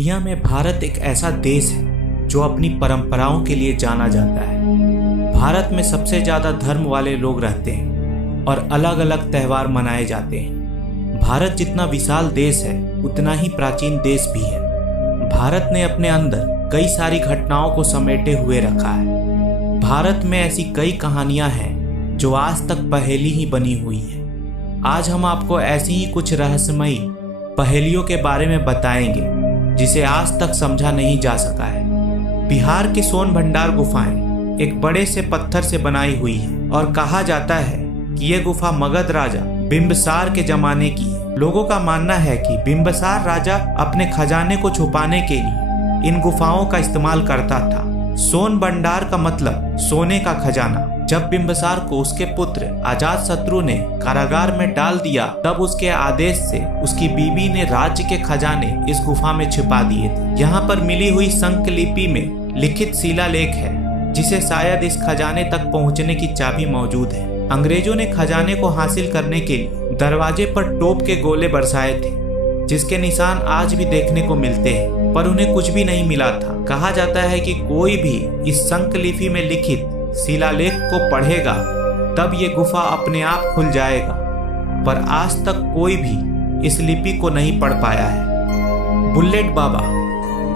दुनिया में भारत एक ऐसा देश है जो अपनी परंपराओं के लिए जाना जाता है। भारत में सबसे ज्यादा धर्म वाले लोग रहते हैं और अलग अलग त्योहार मनाए जाते हैं। भारत जितना विशाल देश है उतना ही प्राचीन देश भी है। भारत ने अपने अंदर कई सारी घटनाओं को समेटे हुए रखा है। भारत में ऐसी कई कहानियां हैं जो आज तक पहेली ही बनी हुई है। आज हम आपको ऐसी ही कुछ रहस्यमयी पहेलियों के बारे में बताएंगे जिसे आज तक समझा नहीं जा सका है। बिहार की सोन भंडार गुफाएं एक बड़े से पत्थर से बनाई हुई है और कहा जाता है कि ये गुफा मगध राजा बिंबिसार के जमाने की है। लोगों का मानना है कि बिंबिसार राजा अपने खजाने को छुपाने के लिए इन गुफाओं का इस्तेमाल करता था। सोन भंडार का मतलब सोने का खजाना। जब बिंबिसार को उसके पुत्र अजातशत्रु ने कारागार में डाल दिया तब उसके आदेश से उसकी बीवी ने राज्य के खजाने इस गुफा में छिपा दिए थे। यहाँ पर मिली हुई संकलिपि में लिखित शिलालेख है जिसे शायद इस खजाने तक पहुँचने की चाबी मौजूद है। अंग्रेजों ने खजाने को हासिल करने के लिए दरवाजे पर तोप के गोले बरसाए थे जिसके निशान आज भी देखने को मिलते हैं, पर उन्हें कुछ भी नहीं मिला था। कहा जाता है कि कोई भी इस संकलिपि में लिखित शिलालेख को पढ़ेगा तब ये गुफा अपने आप खुल जाएगा, पर आज तक कोई भी इस लिपि को नहीं पढ़ पाया है। बुलेट बाबा,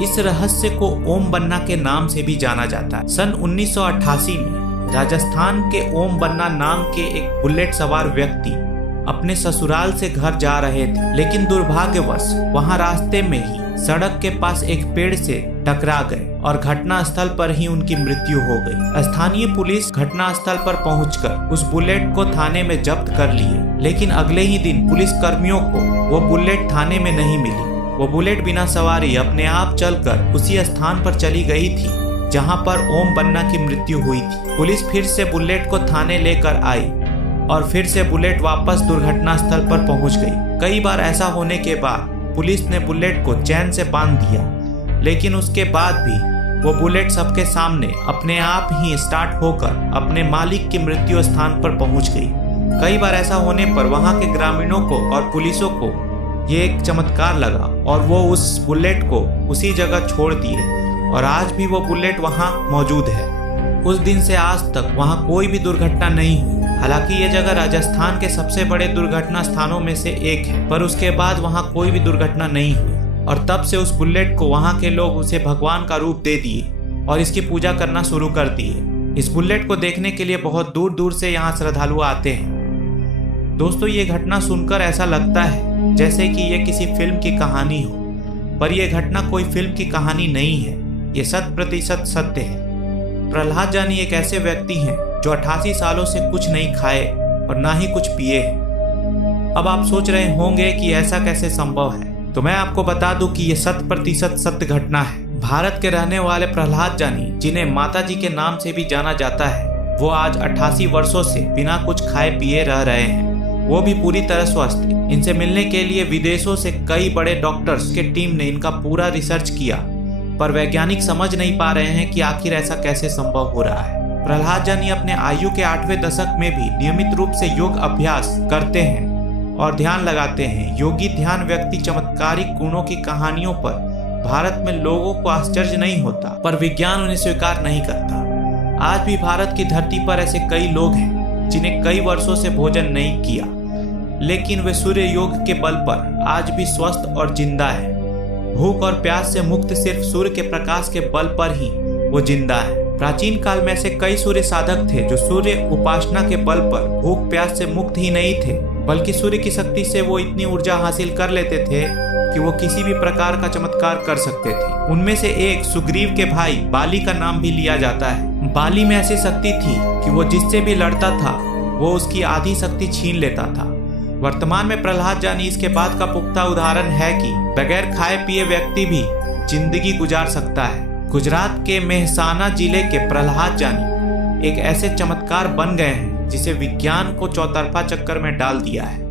इस रहस्य को ओम बन्ना के नाम से भी जाना जाता है। सन 1988 में राजस्थान के ओम बन्ना नाम के एक बुलेट सवार व्यक्ति अपने ससुराल से घर जा रहे थे, लेकिन दुर्भाग्यवश वहां रास्ते में ही सड़क के पास एक पेड़ से टकरा गए और घटना स्थल पर ही उनकी मृत्यु हो गई। स्थानीय पुलिस घटना स्थल पर पहुंचकर उस बुलेट को थाने में जब्त कर लिए, लेकिन अगले ही दिन पुलिस कर्मियों को वो बुलेट थाने में नहीं मिली। वो बुलेट बिना सवारी अपने आप चलकर उसी स्थान पर चली गई थी जहां पर ओम बन्ना की मृत्यु हुई थी। पुलिस फिर से बुलेट को थाने लेकर आई और फिर से बुलेट वापस दुर्घटना स्थल पर पहुंच गई। कई बार ऐसा होने के बाद पुलिस ने बुलेट को चैन से बांध दिया, लेकिन उसके बाद भी वो बुलेट सबके सामने अपने आप ही स्टार्ट होकर अपने मालिक की मृत्यु स्थान पर पहुंच गई। कई बार ऐसा होने पर वहां के ग्रामीणों को और पुलिसों को ये एक चमत्कार लगा और वो उस बुलेट को उसी जगह छोड़ दिए और आज भी वो बुलेट वहां मौजूद है। उस दिन से आज तक वहां कोई भी दुर्घटना नहीं हुई। हालांकि ये जगह राजस्थान के सबसे बड़े दुर्घटना स्थानों में से एक है, पर उसके बाद वहां कोई भी दुर्घटना नहीं हुई और तब से उस बुलेट को वहां के लोग उसे भगवान का रूप दे दिए और इसकी पूजा करना शुरू कर दिए। इस बुलेट को देखने के लिए बहुत दूर दूर से यहाँ श्रद्धालु आते हैं। दोस्तों, ये घटना सुनकर ऐसा लगता है जैसे कि ये किसी फिल्म की कहानी हो, पर यह घटना कोई फिल्म की कहानी नहीं है, ये 100% सत्य है। प्रहलाद जानी एक ऐसे व्यक्ति हैं जो 88 सालों से कुछ नहीं खाए और ना ही कुछ पिए हैं। अब आप सोच रहे होंगे कि ऐसा कैसे संभव है, तो मैं आपको बता दूं कि ये 100% सत्य घटना है। भारत के रहने वाले प्रहलाद जानी, जिन्हें माता जी के नाम से भी जाना जाता है, वो आज 88 वर्षों से बिना कुछ खाए पिए रह रहे हैं, वो भी पूरी तरह स्वस्थ। इनसे मिलने के लिए विदेशों से कई बड़े डॉक्टर्स के टीम ने इनका पूरा रिसर्च किया, पर वैज्ञानिक समझ नहीं पा रहे हैं कि आखिर ऐसा कैसे संभव हो रहा है। प्रहलाद जानी अपने आयु के 8वें दशक में भी नियमित रूप से योग अभ्यास करते हैं और ध्यान लगाते हैं। योगी ध्यान व्यक्ति चमत्कारिक गुणों की कहानियों पर भारत में लोगों को आश्चर्य नहीं होता, पर विज्ञान उन्हें स्वीकार नहीं करता। आज भी भारत की धरती पर ऐसे कई लोग हैं जिन्हें कई वर्षों से भोजन नहीं किया, लेकिन वे सूर्य योग के बल पर आज भी स्वस्थ और जिंदा है। भूख और प्यास से मुक्त सिर्फ सूर्य के प्रकाश के बल पर ही वो जिंदा है। प्राचीन काल में ऐसे कई सूर्य साधक थे जो सूर्य उपासना के बल पर भूख प्यास से मुक्त ही नहीं थे, बल्कि सूर्य की शक्ति से वो इतनी ऊर्जा हासिल कर लेते थे कि वो किसी भी प्रकार का चमत्कार कर सकते थे। उनमें से एक सुग्रीव के भाई बाली का नाम भी लिया जाता है। बाली में ऐसी शक्ति थी कि वो जिससे भी लड़ता था वो उसकी आधी शक्ति छीन लेता था। वर्तमान में प्रहलाद जानी इसके बाद का पुख्ता उदाहरण है कि बगैर खाए पिए व्यक्ति भी जिंदगी गुजार सकता है। गुजरात के मेहसाना जिले के प्रहलाद जानी एक ऐसे चमत्कार बन गए हैं जिसे विज्ञान को चौतरफा चक्कर में डाल दिया है।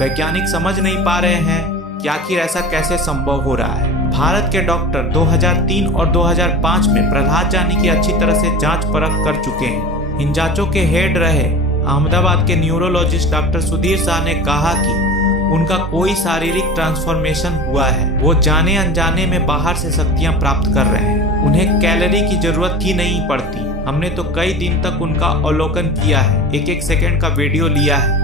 वैज्ञानिक समझ नहीं पा रहे हैं कि आखिर ऐसा कैसे संभव हो रहा है। भारत के डॉक्टर 2003 और 2005 में प्रहलाद जानी की अच्छी तरह से जांच परख कर चुके हैं। इन जांचों के हेड रहे अहमदाबाद के न्यूरोलॉजिस्ट डॉक्टर सुधीर शाह ने कहा कि उनका कोई शारीरिक ट्रांसफॉर्मेशन हुआ है। वो जाने अनजाने में बाहर से शक्तियां प्राप्त कर रहे हैं। उन्हें कैलोरी की जरूरत ही नहीं पड़ती। हमने तो कई दिन तक उनका अवलोकन किया है, एक एक सेकंड का वीडियो लिया है।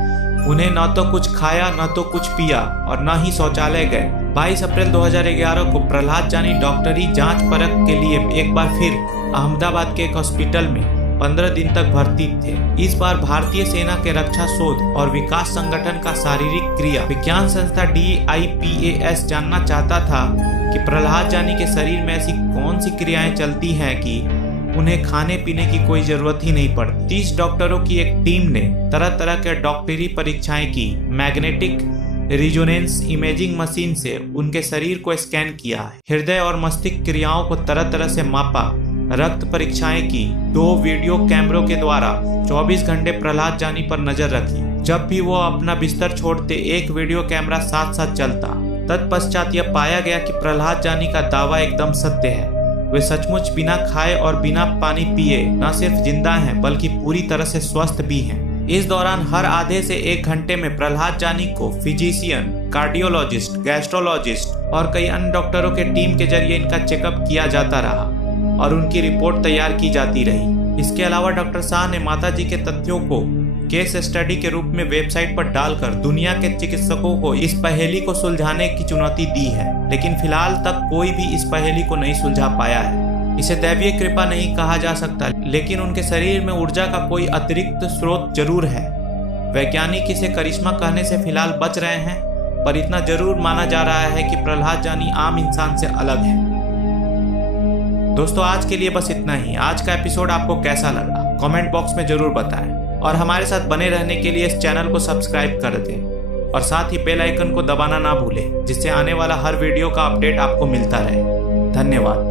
उन्हें न तो कुछ खाया, न तो कुछ पिया और न ही शौचालय गए। 22 अप्रैल 2011 को प्रहलाद जानी डॉक्टरी जांच परख के लिए एक बार फिर अहमदाबाद के एक हॉस्पिटल में 15 दिन तक भर्ती थे। इस बार भारतीय सेना के रक्षा शोध और विकास संगठन का शारीरिक क्रिया विज्ञान संस्था DIPAS जानना चाहता था कि प्रहलाद जानी के शरीर में ऐसी कौन सी क्रियाएं चलती हैं कि उन्हें खाने पीने की कोई जरूरत ही नहीं पड़ती। 30 डॉक्टरों की एक टीम ने तरह तरह के डॉक्टरी परीक्षाएं की। मैग्नेटिक रिजोनेंस इमेजिंग मशीन से उनके शरीर को स्कैन किया, हृदय और मस्तिष्क क्रियाओं को तरह तरह से मापा, रक्त परीक्षाएं की। 2 वीडियो कैमरों के द्वारा 24 घंटे प्रहलाद जानी पर नजर रखी। जब भी वो अपना बिस्तर छोड़ते, एक वीडियो कैमरा साथ साथ चलता। तत्पश्चात यह पाया गया कि प्रहलाद जानी का दावा एकदम सत्य है। वे सचमुच बिना खाए और बिना पानी पिए न सिर्फ जिंदा हैं बल्कि पूरी तरह से स्वस्थ भी हैं। इस दौरान हर आधे से 1 घंटे में प्रहलाद जानी को फिजिशियन, कार्डियोलॉजिस्ट, गैस्ट्रोलॉजिस्ट और कई अन्य डॉक्टरों के टीम के जरिए इनका चेकअप किया जाता रहा और उनकी रिपोर्ट तैयार की जाती रही। इसके अलावा डॉक्टर शाह ने माताजी के तथ्यों को केस स्टडी के रूप में वेबसाइट पर डालकर दुनिया के चिकित्सकों को इस पहेली को सुलझाने की चुनौती दी है, लेकिन फिलहाल तक कोई भी इस पहेली को नहीं सुलझा पाया है। इसे दैवीय कृपा नहीं कहा जा सकता, लेकिन उनके शरीर में ऊर्जा का कोई अतिरिक्त स्रोत जरूर है। वैज्ञानिक इसे करिश्मा कहने से फिलहाल बच रहे हैं, पर इतना जरूर माना जा रहा है कि प्रहलाद जानी आम इंसान से अलग है। दोस्तों, आज के लिए बस इतना ही। आज का एपिसोड आपको कैसा लगा कमेंट बॉक्स में जरूर बताएं और हमारे साथ बने रहने के लिए इस चैनल को सब्सक्राइब कर दें और साथ ही बेल आइकन को दबाना ना भूलें, जिससे आने वाला हर वीडियो का अपडेट आपको मिलता रहे। धन्यवाद।